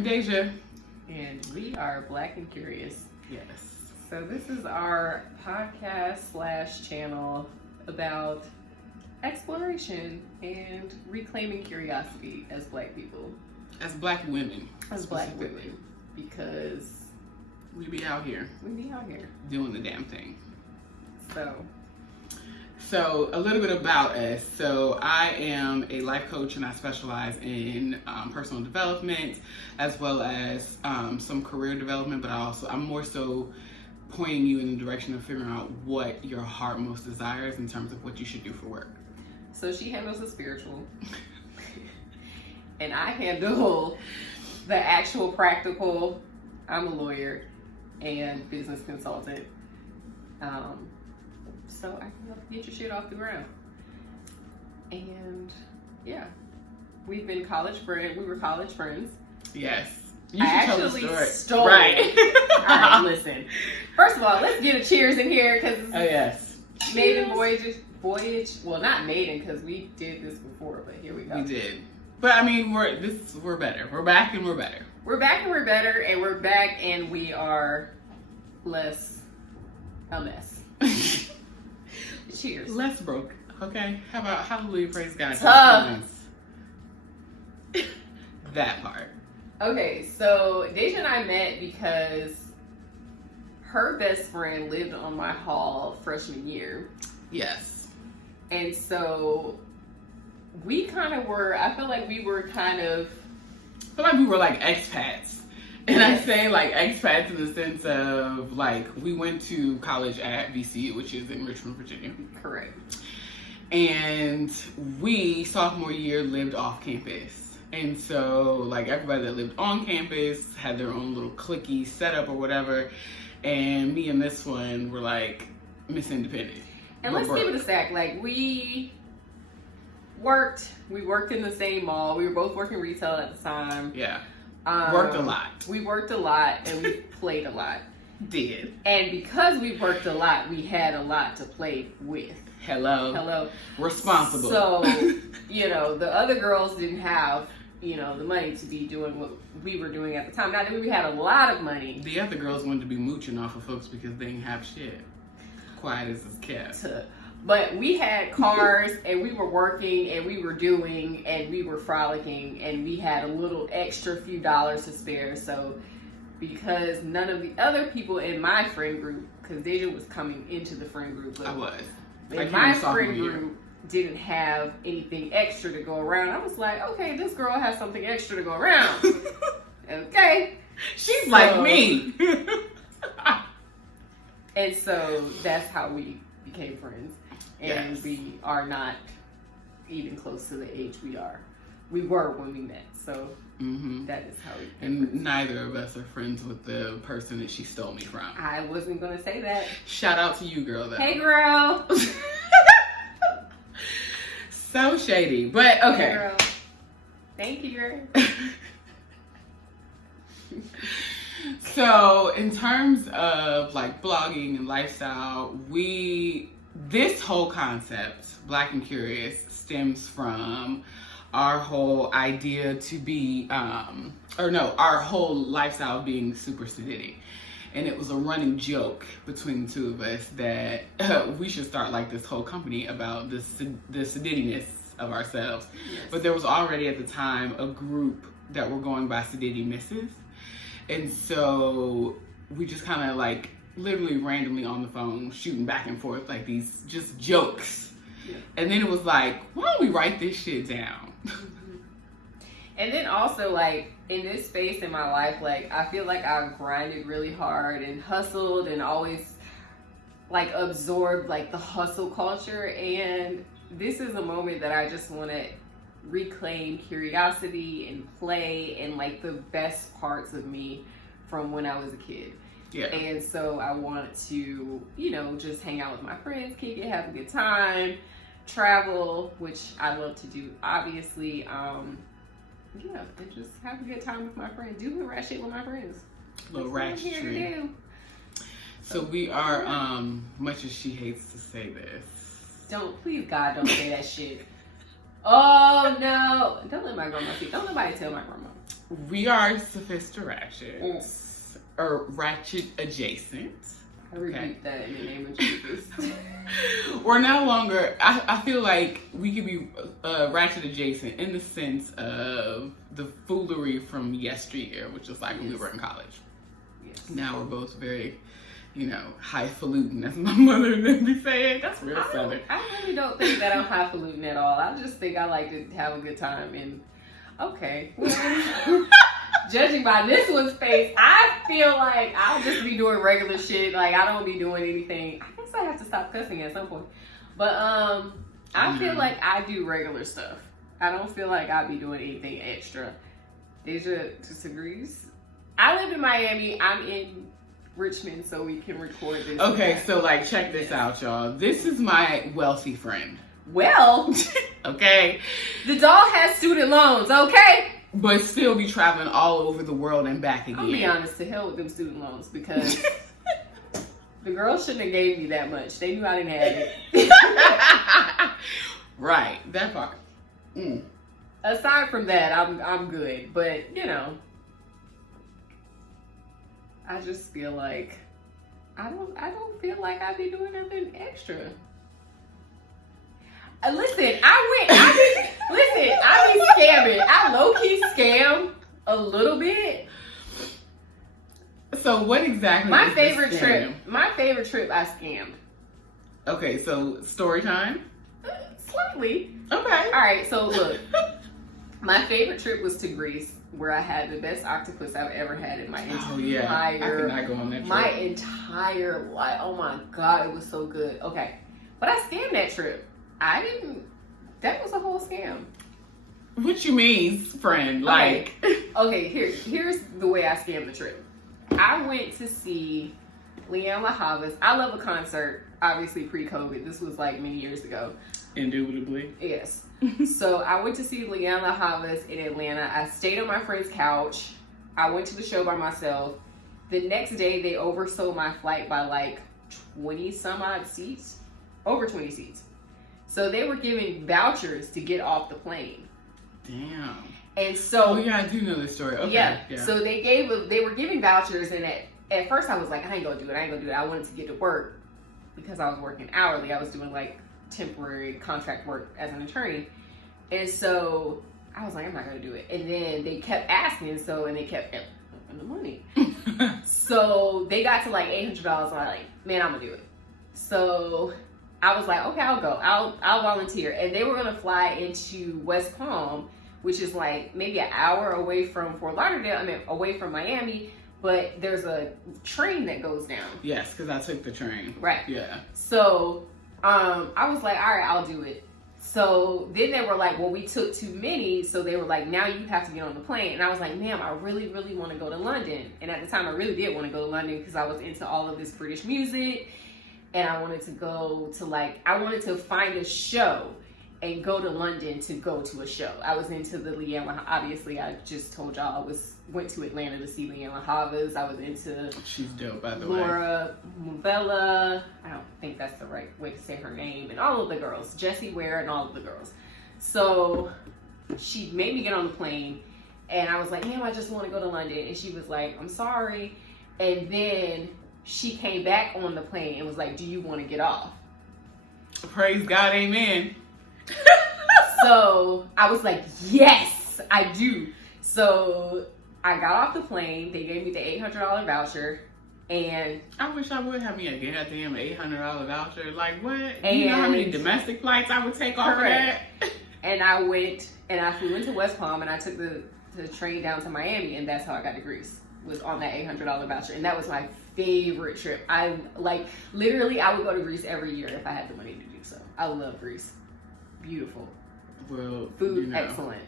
I'm Dehjai. And we are Black and Curious. Yes. So this is our podcast / channel about exploration and reclaiming curiosity as Black people. As Black women. As Black women. Because we be out here. Doing the damn thing. So a little bit about us. So I am a life coach and I specialize in personal development as well as some career development, but I'm more so pointing you in the direction of figuring out what your heart most desires in terms of what you should do for work. So she handles the spiritual and I handle the actual practical. I'm a lawyer and business consultant. So I can help you get your shit off the ground. And yeah, we were college friends. Yes. I actually stole it. All right, listen. First of all, let's get a cheers in here because maiden voyage. Well, not maiden because we did this before, but here we go. We did. But I mean, we're better. We're back and we're better. We're back and we're better, and we're back and we are less a mess. Cheers. Less broke. Okay. How about hallelujah, praise God. Tough. That part. Okay, so Dehjai and I met because her best friend lived on my hall freshman year. Yes. And so we kind of were, I feel like we were kind of... I feel like we were like expats. And I say like expats in the sense of like we went to college at VCU, which is in Richmond, Virginia. Correct. And we, sophomore year, lived off campus. And so like everybody that lived on campus had their own little cliquey setup or whatever. And me and this one were like Miss Independent. And let's give it a stack. Like we worked in the same mall. We were both working retail at the time. Yeah. Worked a lot. We worked a lot and we played a lot. Did. And because we worked a lot, we had a lot to play with. Hello. Responsible. So, the other girls didn't have, the money to be doing what we were doing at the time. Now that we had a lot of money. The other girls wanted to be mooching off of folks because they didn't have shit. Quiet as it's kept. But we had cars and we were working and we were doing and we were frolicking and we had a little extra few dollars to spare. So because none of the other people in my friend group, because Dehjai was coming into the friend group. But I was. And my friend group didn't have anything extra to go around. I was like, okay, this girl has something extra to go around. Okay. She's like me. And so that's how we became friends. And yes. We are not even close to the age we are. We were when we met. So that is how we became And friends. Neither of us are friends with the person that she stole me from. I wasn't going to say that. Shout out to you, girl, though. Hey, girl. So shady. But, okay. Hey, girl. Thank you, girl. So, in terms of, like, blogging and lifestyle, this whole concept, Black and Curious, stems from our whole idea to be, our whole lifestyle being super sedity. And it was a running joke between the two of us that we should start like this whole company about the sedittiness of ourselves. Yes. But there was already at the time a group that were going by Sedity Misses. And so we just kind of like literally randomly on the phone shooting back and forth like these just jokes. Yeah. And then it was like, why don't we write this shit down? And then also like in this space in my life, like I feel like I've grinded really hard and hustled and always like absorbed like the hustle culture. And this is a moment that I just want to reclaim curiosity and play and like the best parts of me from when I was a kid. Yeah. And so I wanted to, just hang out with my friends, kick it, have a good time, travel, which I love to do, obviously. And just have a good time with my friends. Do the rat shit with my friends. Little ratchetry. So we are, much as she hates to say this. Please God, don't say that shit. Oh no! Don't let my grandma see. Don't nobody tell my grandma. we are Sophista Ratchet. Or ratchet adjacent. I repeat that in the name of Jesus. We're no longer, I feel like we could be ratchet adjacent in the sense of the foolery from yesteryear, which is like when we were in college. Yes. Now we're both very, highfalutin, as my mother would be saying. That's real southern. I really don't think that I'm highfalutin at all. I just think I like to have a good time. And okay. Judging by this one's face, I feel like I'll just be doing regular shit. Like, I don't be doing anything. I guess I have to stop cussing at some point. But I feel like I do regular stuff. I don't feel like I'll be doing anything extra. Dehjai disagrees. I live in Miami. I'm in Richmond, so we can record this. Okay, so like, check this out, y'all. This is my wealthy friend. Well, okay. The doll has student loans, okay? But still be traveling all over the world and back again. I'll be honest, to hell with them student loans, because the girls shouldn't have gave me that much. They knew I didn't have it. Right, that part. Aside from that, I'm good. But I just feel like I don't feel like I'd be doing nothing extra. Listen, I be scamming. I low-key scam a little bit. So what exactly My is favorite the trip I scammed. Okay, so story time? Slightly. Okay. All right, so look. My favorite trip was to Greece, where I had the best octopus I've ever had in my entire Oh yeah, I could not go on that trip. My entire life. Oh my God, it was so good. Okay, but I scammed that trip. That was a whole scam. What you mean, friend? Like, okay, here's the way I scammed the trip. I went to see Leanne La Havas. I love a concert, obviously pre-COVID. This was like many years ago. Indubitably. Yes. So I went to see Leanne La Havas in Atlanta. I stayed on my friend's couch. I went to the show by myself. The next day, they oversold my flight by like 20 some odd seats. Over 20 seats. So they were giving vouchers to get off the plane. Damn. And so, oh yeah, I do know this story. Okay. Yeah. So they were giving vouchers, and at first I was like, I ain't gonna do it. I wanted to get to work because I was working hourly. I was doing like temporary contract work as an attorney, and so I was like, I'm not gonna do it. And then they kept asking, and they kept upping the money. So they got to like $800. And I'm like, man, I'm gonna do it. So I was like, okay, I'll go. I'll volunteer. And they were gonna fly into West Palm, which is like maybe an hour away from Fort Lauderdale. I mean, away from Miami. But there's a train that goes down. Yes, because I took the train. Right. Yeah. So I was like, all right, I'll do it. So then they were like, well, we took too many. So they were like, now you have to get on the plane. And I was like, ma'am, I really, really want to go to London. And at the time, I really did want to go to London because I was into all of this British music. And I wanted to go to I wanted to find a show and go to London to go to a show. I was into the Leanne, obviously I just told y'all I went to Atlanta to see Leanne La Havas. I was into she's dope, by the way. Laura Movella. I don't think that's the right way to say her name. And all of the girls, Jessie Ware and all of the girls. So she made me get on the plane and I was like, damn, I just want to go to London. And she was like, I'm sorry. And then she came back on the plane and was like, do you want to get off? Praise God, amen. So I was like, yes, I do. So I got off the plane. They gave me the $800 voucher. And I wish I would have me a goddamn $800 voucher. Like, what? You know how many domestic flights I would take off of that? And I went and I flew into West Palm and I took the train down to Miami, and that's how I got to Greece, was on that $800 voucher. And that was my favorite trip. I literally I would go to Greece every year if I had the money to do so. I love Greece. Beautiful. Well, food, excellent.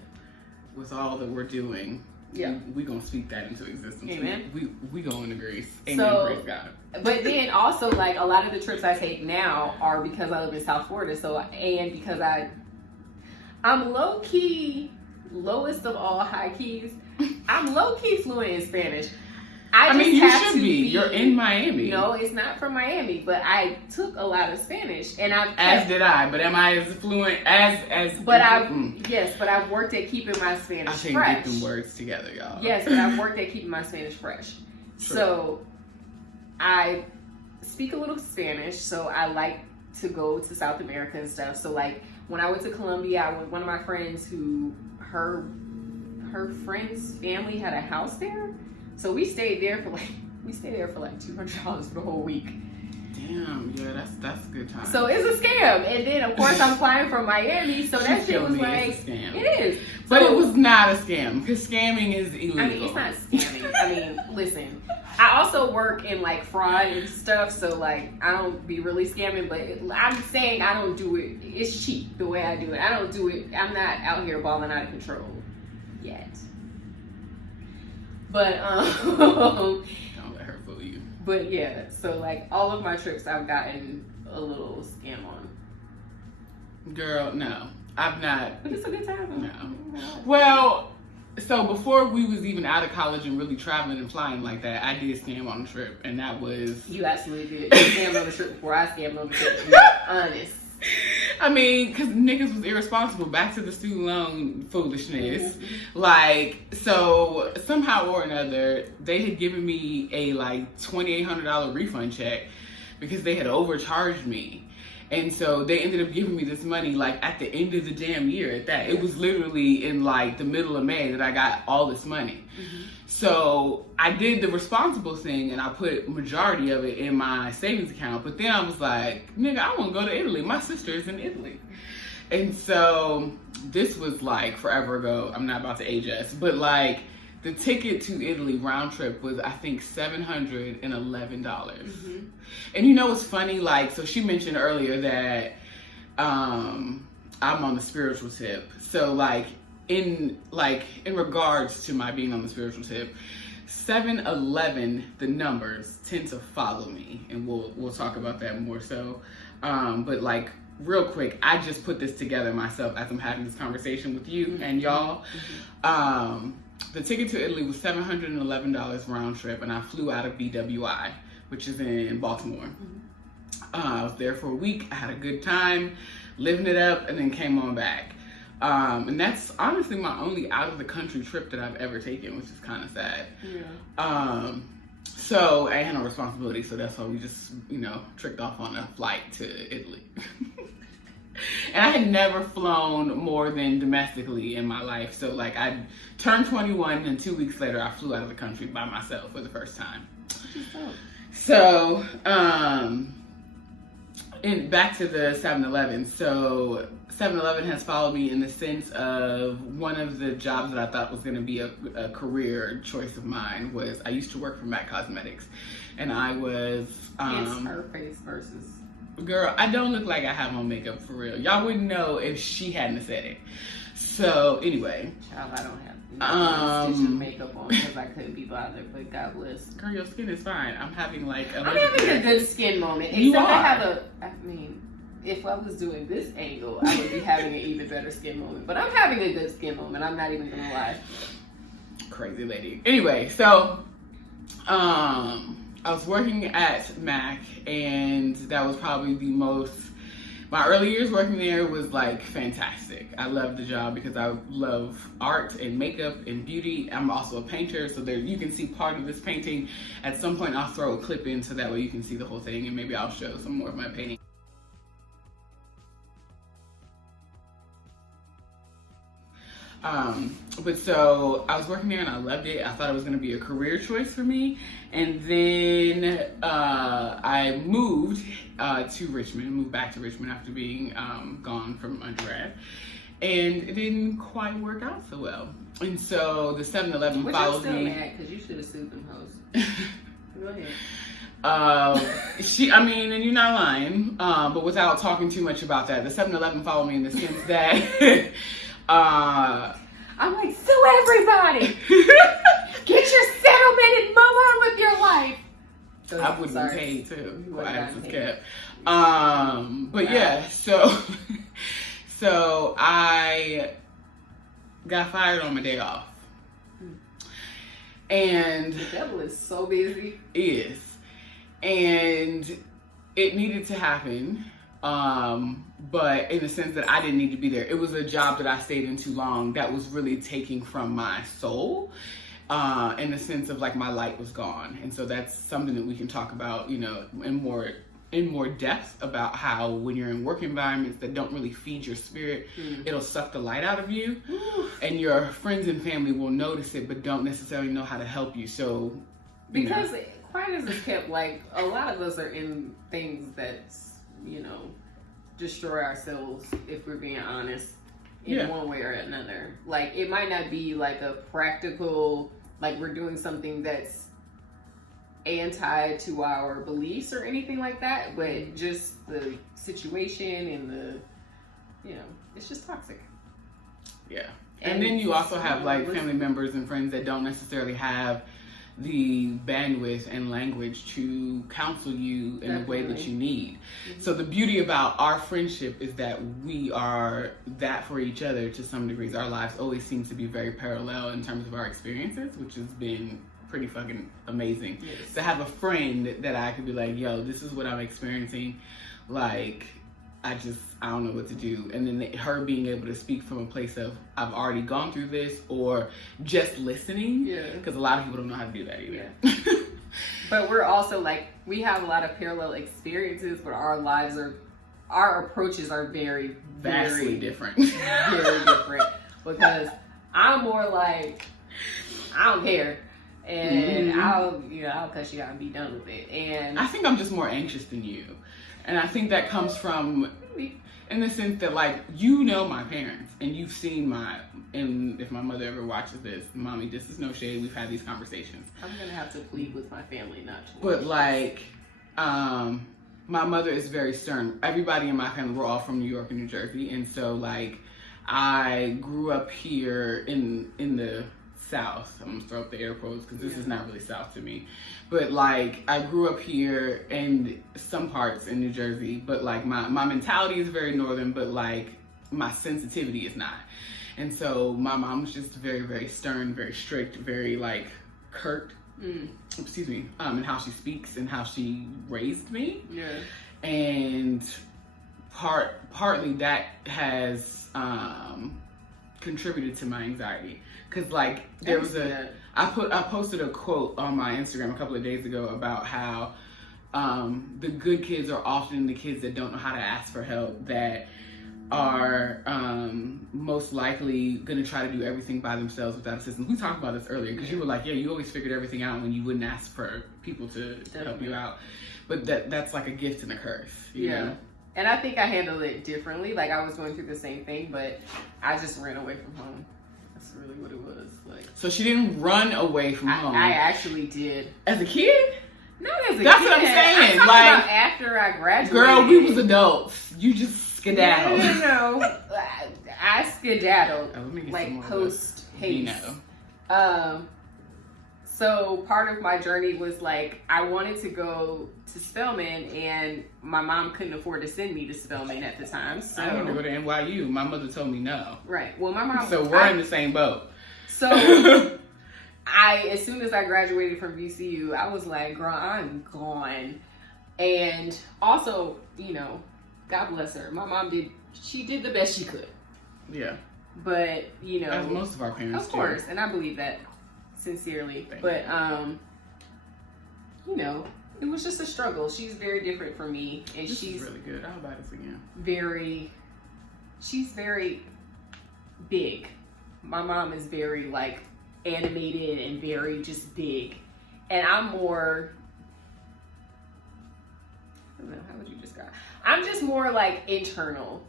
With all that we're doing, yeah, we gonna speak that into existence. Amen. We going to Greece. Amen. So, praise God. But then also a lot of the trips I take now are because I live in South Florida. So and because I'm low key, lowest of all high keys. I'm low key fluent in Spanish. I mean, you have should to be. You're in Miami. No, it's not from Miami, but I took a lot of Spanish, and as did I. But am I as fluent as? But I've worked at keeping my Spanish fresh. I can't get them words together, y'all. Yes, but I've worked at keeping my Spanish fresh. True. So I speak a little Spanish, so I like to go to South America and stuff. So like when I went to Colombia, one of my friends who her friend's family had a house there, so we stayed there for like $200 for the whole week. Damn, yeah, that's a good time. So it's a scam, and then of course I'm flying from Miami, so that shit was like, it's a scam. It is, but it was not a scam because scamming is illegal. I mean, it's not scamming. I mean, listen, I also work in like fraud and stuff, so like I don't be really scamming, but I'm saying I don't do it. It's cheap the way I do it. I don't do it. I'm not out here balling out of control yet. But don't let her fool you. But yeah, so like all of my trips, I've gotten a little scam on. Girl, no, I've not. But it's a good time. No. Well, so before we was even out of college and really traveling and flying like that, I did scam on a trip, and that was. You absolutely did. You scammed on the trip before I scammed on the trip. To be honest. I mean, because niggas was irresponsible. Back to the student loan foolishness. Like, so somehow or another, they had given me a like $2,800 refund check because they had overcharged me. And so they ended up giving me this money like at the end of the damn year at that. It was literally in like the middle of May that I got all this money. Mm-hmm. So I did the responsible thing and I put majority of it in my savings account. But then I was like, nigga, I want to go to Italy. My sister is in Italy. And so this was like forever ago. I'm not about to age us. But like the ticket to Italy round trip was, I think, $711. Mm-hmm. And you know what's funny? Like, so she mentioned earlier that I'm on the spiritual tip. So like in regards to my being on the spiritual tip, 7-11, the numbers tend to follow me, and we'll talk about that more so. But like real quick, I just put this together myself as I'm having this conversation with you and y'all. Mm-hmm. The ticket to Italy was $711 round trip, and I flew out of BWI, which is in Baltimore. Mm-hmm. I was there for a week. I had a good time, living it up, and then came on back. And that's honestly my only out of the country trip that I've ever taken, which is kind of sad. Yeah. So I had no responsibility, so that's why we just, tricked off on a flight to Italy. And I had never flown more than domestically in my life. So like I turned 21 and 2 weeks later I flew out of the country by myself for the first time. So, and back to the 7-Eleven. So 7-Eleven has followed me in the sense of one of the jobs that I thought was going to be a career choice of mine was I used to work for MAC Cosmetics, and I was it's her face versus. Girl, I don't look like I have on makeup for real. Y'all wouldn't know if she hadn't said it. So anyway, child, I don't have makeup on because I couldn't be bothered. But God bless. Girl, your skin is fine. I'm having a good skin moment. You except are. If I was doing this angle, I would be having an even better skin moment. But I'm having a good skin moment. I'm not even gonna lie. Crazy lady. Anyway, so I was working at MAC, and that was probably my early years working there was like fantastic. I loved the job because I love art and makeup and beauty. I'm also a painter, so there you can see part of this painting. At some point I'll throw a clip in so that way you can see the whole thing, and maybe I'll show some more of my painting. But so I was working there and I loved it. I thought it was going to be a career choice for me. And then I moved back to Richmond after being gone from undergrad. And it didn't quite work out so well. And so the 7-Eleven followed me. I'm still mad because you should have sued them hoes. Go ahead. And you're not lying, but without talking too much about that, the 7-Eleven followed me in the sense that I'm like, sue everybody! Get your settlement and move on with your life! I would have been paid too. But yeah, so I got fired on my day off. And the devil is so busy. And it needed to happen. But in the sense that I didn't need to be there. It was a job that I stayed in too long that was really taking from my soul. In the sense of like my light was gone. And so that's something that we can talk about, you know, in more depth about how when you're in work environments that don't really feed your spirit, it'll suck the light out of you. And your friends and family will notice it but don't necessarily know how to help you. So because quiet as it's kept, like a lot of us are in things that, you know, destroy ourselves, if we're being honest, in one way or another. Like it might not be like a practical, like we're doing something that's anti to our beliefs or anything like that, but just the situation and the, you know, it's just toxic. Yeah. And then you also have like family members and friends that don't necessarily have the bandwidth and language to counsel you in the way that you need. So the beauty about our friendship is that we are that for each other to some degrees. Our lives always seems to be very parallel in terms of our experiences, which has been pretty fucking amazing. To have a friend that I could be like, yo, this is what I'm experiencing. Like, I don't know what to do. And then her being able to speak from a place of, I've already gone through this, or just listening. Because a lot of people don't know how to do that either. But we're also like, we have a lot of parallel experiences, but our approaches are very, vastly different. Very different. Because I'm more like, I don't care. And I'll cut you out and be done with it. And I think I'm just more anxious than you. And I think that comes from, in the sense that, like, you know my parents, and you've seen and if my mother ever watches this, mommy, this is no shade, we've had these conversations. I'm going to have to plead with my family not to. But, like, my mother is very stern. Everybody in my family, we're all from New York and New Jersey, and so, like, I grew up here in the South. I'm gonna throw up the air quotes because this is not really South to me, but like I grew up here and some parts in New Jersey, but like my mentality is very northern, but like my sensitivity is not. And so my mom was just very, very stern, very strict, very like curt, excuse me, in how she speaks and how she raised me. And partly that has contributed to my anxiety. Cause like there was I posted a quote on my Instagram a couple of days ago about how the good kids are often the kids that don't know how to ask for help, that are most likely going to try to do everything by themselves without assistance. We talked about this earlier because you were like, yeah, you always figured everything out when you wouldn't ask for people to help you out. But that's like a gift and a curse. You know? And I think I handled it differently. Like I was going through the same thing, but I just ran away from home. That's really what it was. Like, so she didn't run away from home. I actually did. As a kid? Not as a kid. That's what I'm saying. I'm like about after I graduated. Girl, we was adults. You just skedaddled. No. I skedaddled. Like post haste. So part of my journey was like I wanted to go to Spelman, and my mom couldn't afford to send me to Spelman at the time. So I wanted to go to NYU. My mother told me no. Right. Well, my mom. So we're in the same boat. So as soon as I graduated from VCU, I was like, girl, I'm gone. And also, you know, God bless her. My mom did the best she could. Yeah. But, you know. As most of our parents do. Of course. And I believe that sincerely. But, you know, it was just a struggle. She's very different from me. And she's really good. I'll buy this again. She's very big. My mom is very, like, animated and very just big. And I'm more, I don't know, how would you describe? I'm just more like internal.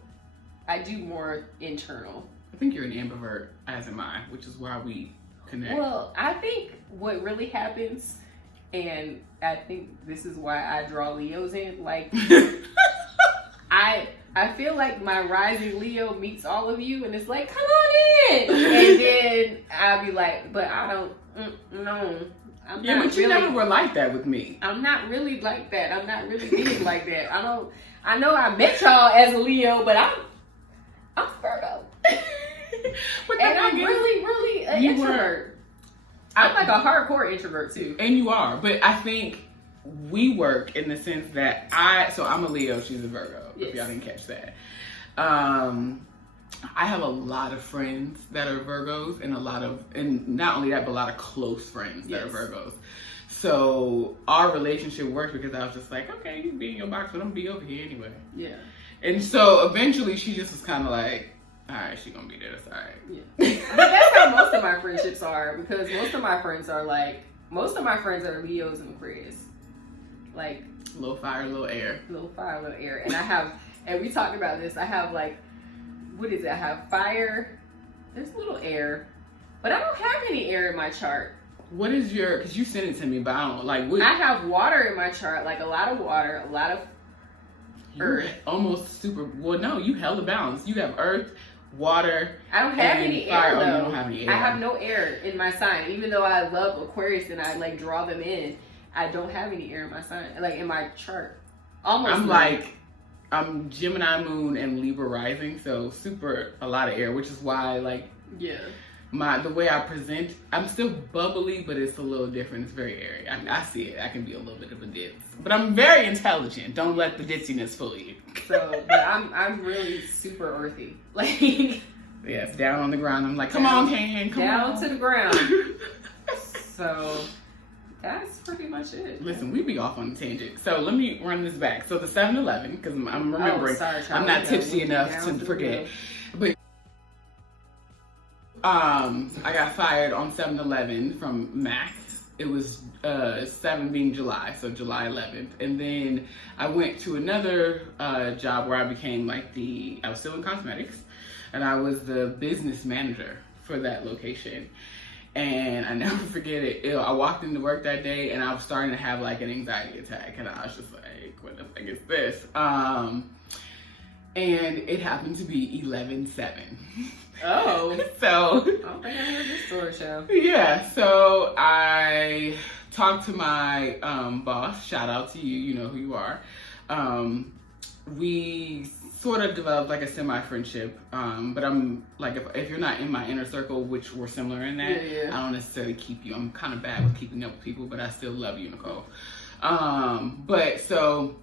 I do more internal. I think you're an ambivert, as am I, which is why we connect. Well, I think what really happens, and I think this is why I draw Leos in, like, I feel like my rising Leo meets all of you and it's like, come on in. And then I'll be like, but I don't, no. I'm yeah, not but you really, never were like that with me. I'm not really like that. I'm not really big like that. I know I met y'all as a Leo, but I'm Virgo. And I'm really, really an introvert. I'm like a hardcore introvert too. And you are, but I think we work in the sense that I'm a Leo, she's a Virgo, yes. if y'all didn't catch that. I have a lot of friends that are Virgos and not only that, but a lot of close friends that yes. are Virgos. So our relationship worked because I was just like, okay, you be in your box, but I'm gonna be over here anyway. Yeah. And so eventually she just was kind of like, all right, she's gonna be there, that's all right. Yeah. But that's how most of my friendships are, because most of my friends are Leos and Aquarius. Like, little fire, little air. Little fire, little air. And we talked about this, I have like, what is it? I have fire, there's a little air, but I don't have any air in my chart. What is because you sent it to me, but I don't, like, what? I have water in my chart, like a lot of water, a lot of earth. Almost super, well, no, you held a balance. You have earth, water. I don't have any fire. air, though. Oh, you don't have any air. I have no air in my sign. Even though I love Aquarius and I, like, draw them in, I don't have any air in my sign, like, in my chart. Almost. I'm Gemini moon and Libra rising, so a lot of air, which is why, like, yeah, the way I present, I'm still bubbly, but it's a little different. It's very airy. I see it. I can be a little bit of a ditz, but I'm very intelligent. Don't let the ditziness fool you. So, but I'm really super earthy. Like, yes, down on the ground. I'm like, come on, Can, come down on. to the ground. So that's pretty much it. Listen, we be off on a tangent. So let me run this back. So the 7-Eleven, because I'm remembering. I'm not tipsy enough to forget. But I got fired on 7-Eleven from Mac. It was 7 being July, so July 11th. And then I went to another job where I became I was still in cosmetics, and I was the business manager for that location. And I never forget it. I walked into work that day and I was starting to have like an anxiety attack, and I was just like, what the fuck is this? And it happened to be 11/7. Oh. So. I don't think I heard this story, show. Yeah, so I talked to my boss. Shout out to you, you know who you are. We sort of developed like a semi-friendship, but I'm like, if you're not in my inner circle, which we're similar in that, yeah. I don't necessarily keep you. I'm kind of bad with keeping up with people, but I still love you, Nicole. But so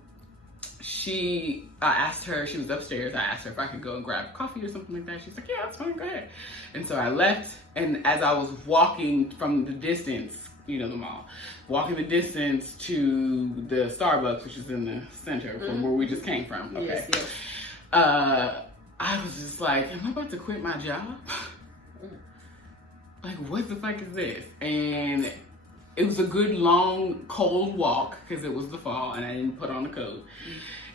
I asked her, she was upstairs, I asked her if I could go and grab coffee or something like that. She's like, yeah, that's fine, go ahead. And so I left, and as I was walking from the distance, you know, the mall, walking the distance to the Starbucks, which is in the center from where we just came from. Okay. Yes, yes. I was just like, am I about to quit my job? Like, what the fuck is this? And it was a good long cold walk because it was the fall and I didn't put on a coat.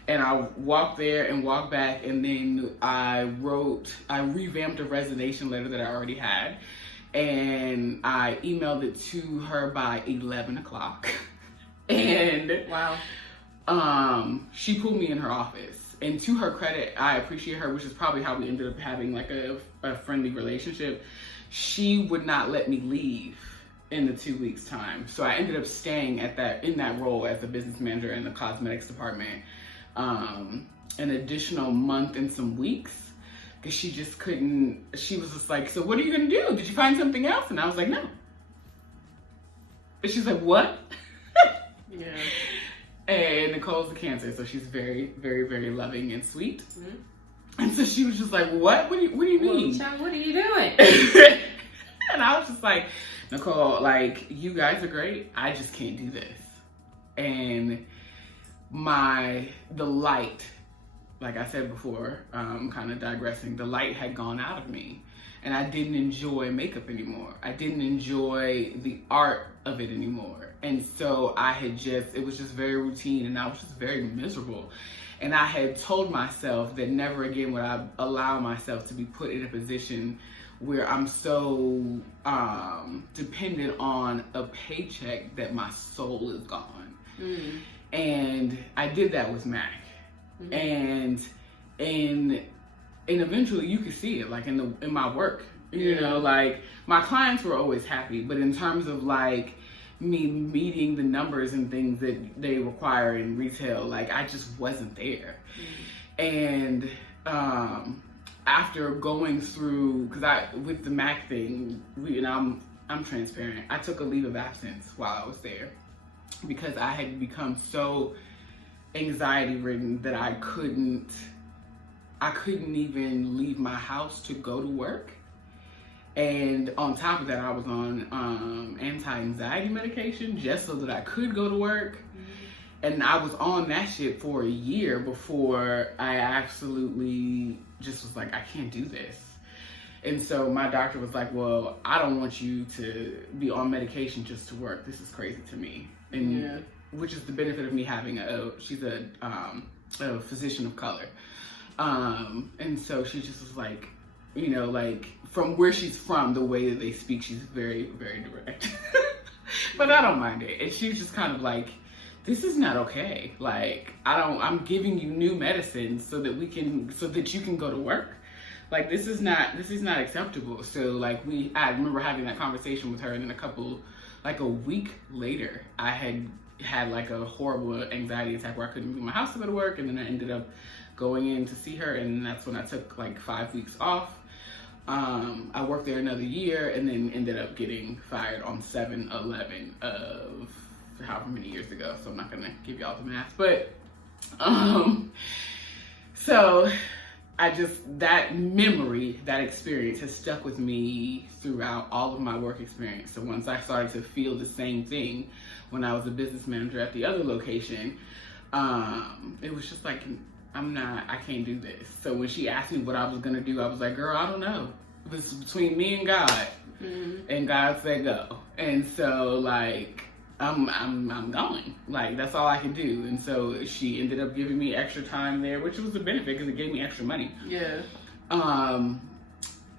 And I walked there and walked back, and then I revamped a resignation letter that I already had, and I emailed it to her by 11 o'clock. And wow. She pulled me in her office. And to her credit, I appreciate her, which is probably how we ended up having like a friendly relationship. She would not let me leave in the 2 weeks time. So I ended up staying in that role as a business manager in the cosmetics department an additional month and some weeks, because she just couldn't. She was just like, so what are you gonna do? Did you find something else? And I was like, no. And she's like, what? Yeah. And Nicole's a Cancer, so she's very, very, very loving and sweet. Mm-hmm. And so she was just like, what? What do you mean? Well, what are you doing? And I was just like, Nicole, like, you guys are great. I just can't do this. And the light, like I said before, kind of digressing, the light had gone out of me, and I didn't enjoy makeup anymore. I didn't enjoy the art of it anymore. And so it was just very routine, and I was just very miserable. And I had told myself that never again would I allow myself to be put in a position where I'm so dependent on a paycheck that my soul is gone. Mm. And I did that with Mac. Mm-hmm. And eventually you could see it, like in my work, you know, like my clients were always happy, but in terms of like me meeting the numbers and things that they require in retail, like I just wasn't there. Mm-hmm. And after going through, because with the Mac thing, I'm I'm transparent. I took a leave of absence while I was there because I had become so anxiety ridden that I couldn't even leave my house to go to work. And on top of that, I was on anti-anxiety medication just so that I could go to work. And I was on that shit for a year before I absolutely just was like, I can't do this. And so my doctor was like, well, I don't want you to be on medication just to work. This is crazy to me. And which is the benefit of me having she's a physician of color. And so she just was like, you know, like from where she's from, the way that they speak, she's very, very direct. But I don't mind it. And she's just kind of like, this is not okay. Like, I'm giving you new medicine so that you can go to work. Like, this is not acceptable. So like I remember having that conversation with her, and then a week later, I had like a horrible anxiety attack where I couldn't leave my house to go to work. And then I ended up going in to see her, and that's when I took like 5 weeks off. I worked there another year and then ended up getting fired on 7/11 of however many years ago, so I'm not gonna give y'all the math, but so that memory, that experience has stuck with me throughout all of my work experience. So once I started to feel the same thing when I was a business manager at the other location, it was just like, I can't do this. So when she asked me what I was gonna do, I was like, girl, I don't know. This is between me and God. And God said go. And so like, I'm going. Like, that's all I can do. And so she ended up giving me extra time there, which was a benefit because it gave me extra money. Yeah.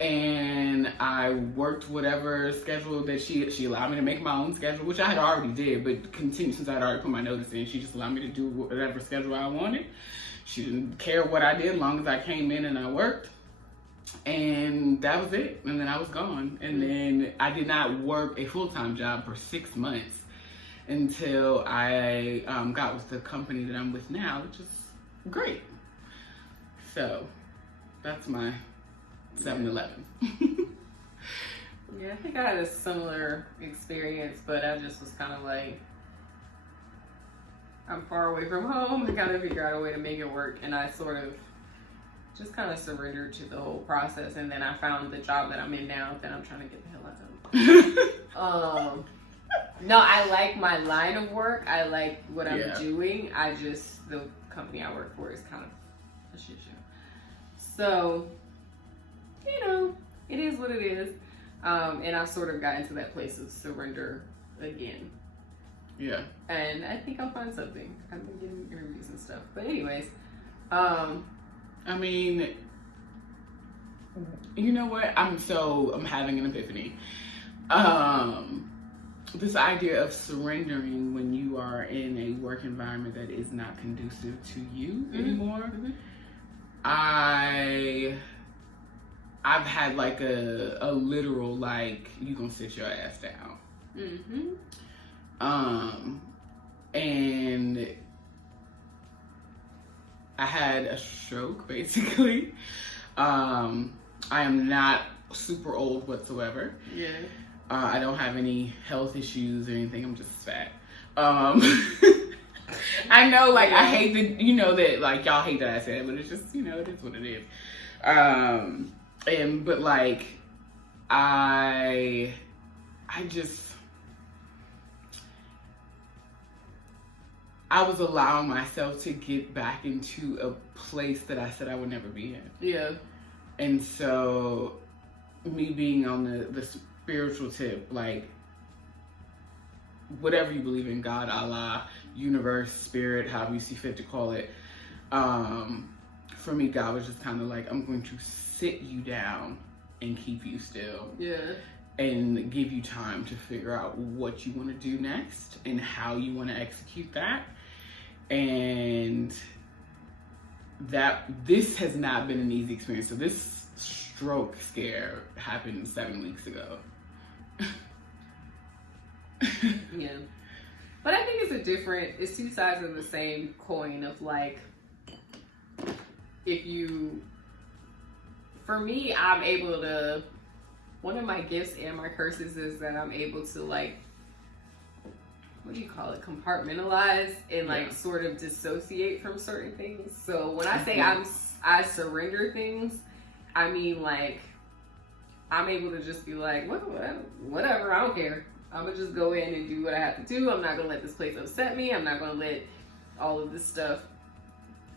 And I worked whatever schedule that she allowed me to make my own schedule, which I had already did, but continued since I had already put my notice in. She just allowed me to do whatever schedule I wanted. She didn't care what I did as long as I came in and I worked. And that was it. And then I was gone. And then I did not work a full-time job for 6 months until I got with the company that I'm with now, which is great. So that's my 7-11. Yeah, I think I had a similar experience, but I just was kind of like, I'm far away from home. I gotta figure out a way to make it work. And I sort of just kind of surrendered to the whole process. And then I found the job that I'm in now that I'm trying to get the hell out of. No, I like my line of work. I like what I'm doing. The company I work for is kind of a shit show. So, you know, it is what it is. And I've sort of gotten to that place of surrender again. Yeah. And I think I'll find something. I've been getting interviews and stuff. But anyways, I mean, you know what? I'm having an epiphany. This idea of surrendering when you are in a work environment that is not conducive to you anymore. I've had like a literal, like, you gonna sit your ass down. And I had a stroke, basically. I am not super old whatsoever. Yeah. I don't have any health issues or anything. I'm just fat. I know, like, I hate that, you know, that, like, y'all hate that I said it, but it's just, you know, it is what it is. But like, I was allowing myself to get back into a place that I said I would never be in. Yeah. And so, me being on the spiritual tip, like, whatever you believe in, God, Allah, universe, spirit, however you see fit to call it, for me, God was just kind of like, I'm going to sit you down and keep you still. Yeah. And give you time to figure out what you want to do next and how you want to execute that. And this has not been an easy experience. So this stroke scare happened 7 weeks ago. Yeah. But I think it's two sides of the same coin of like, for me, I'm able to, one of my gifts and my curses is that I'm able to like, what do you call it, compartmentalize and like sort of dissociate from certain things. So when I say I surrender things, I mean like I'm able to just be like, whatever, I don't care. I'm gonna just go in and do what I have to do. I'm not gonna let this place upset me. I'm not gonna let all of this stuff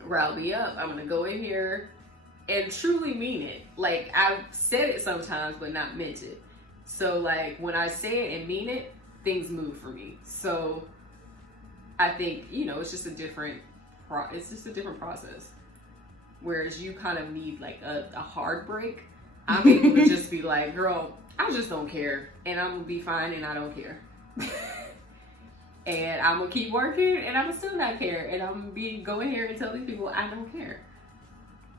rile me up. I'm gonna go in here and truly mean it. Like, I've said it sometimes, but not meant it. So like when I say it and mean it, things move for me. So I think, you know, it's just a different process. Whereas you kind of need like a hard break. I'm able to just be like, girl, I just don't care. And I'm gonna be fine and I don't care. And I'm gonna keep working and I'm gonna still not care. And I'm gonna be going here and telling people I don't care.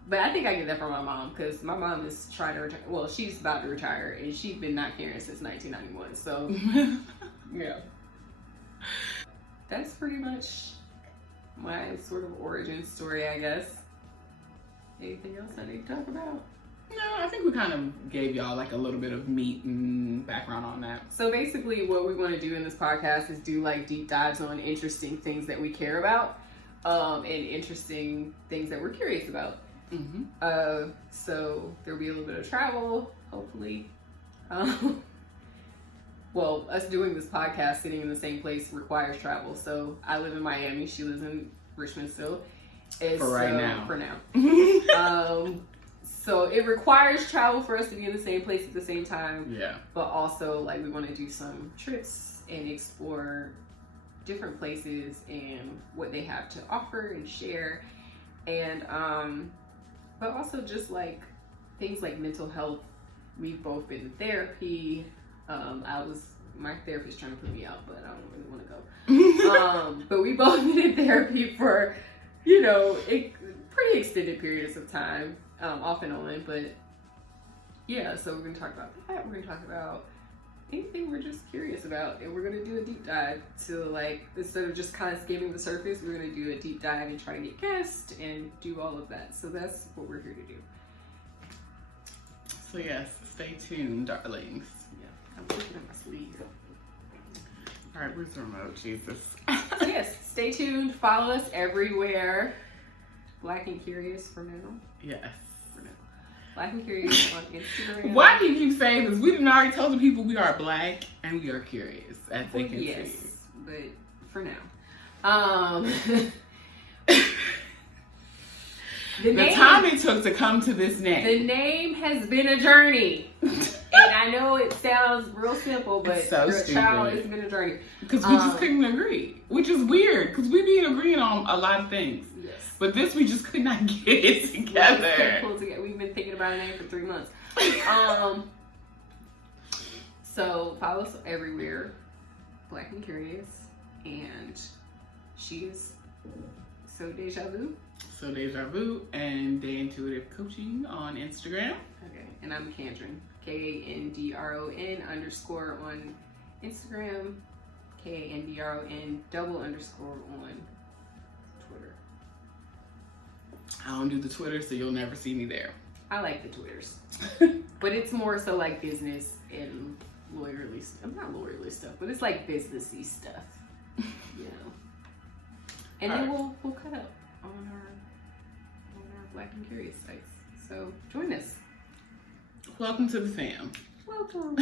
But I think I get that from my mom, because my mom is trying to retire. Well, she's about to retire and she's been not caring since 1991. So, yeah. That's pretty much my sort of origin story, I guess. Anything else I need to talk about? No, I think we kind of gave y'all like a little bit of meat and background on that. So basically what we want to do in this podcast is do like deep dives on interesting things that we care about, and interesting things that we're curious about. Mm-hmm. So there'll be a little bit of travel, hopefully. Well, us doing this podcast sitting in the same place requires travel. So I live in Miami, she lives in Richmond still. For now. So it requires travel for us to be in the same place at the same time. Yeah. But also, like, we want to do some trips and explore different places and what they have to offer and share. And, but also just like things like mental health. We've both been in therapy. My therapist trying to put me out, but I don't really want to go. But we both been in therapy for, you know, pretty extended periods of time. Off and on, but yeah, so we're gonna talk about that. We're gonna talk about anything we're just curious about, and we're gonna do a deep dive to, like, instead of just kind of skimming the surface, we're gonna do a deep dive and try to get guests and do all of that. So that's what we're here to do. So yes, stay tuned, darlings. Yeah, I'm looking at my sleeve. All right, where's the remote? Jesus. So yes, stay tuned. Follow us everywhere. Black and Curious for now. Yes. Black and Curious on Instagram. Why do you keep saying this? We didn't already told the people we are black and we are curious, as they can see. Yes, but for now. The time it took to come to this name. The name has been a journey. And I know it sounds real simple, but so child, it's been a journey. Because we just couldn't agree, which is weird, because we be agreeing on a lot of things. Yes. But this, we just could not get it together. We've been thinking about a name for 3 months. So follow us everywhere, Black and Curious, and she's So Dehjai Vu. So Dehjai Vu and Day Intuitive Coaching on Instagram. Okay, and I'm Kandron, KANDRON _ on Instagram, KANDRON _ on Twitter. I don't do the Twitter, so you'll never see me there. I like the Twitters. But it's more so like business and lawyerly stuff. Not lawyerly stuff, but it's like businessy stuff. You know. And then we'll cut up on our Black and Curious sites. So join us. Welcome to the fam. Welcome.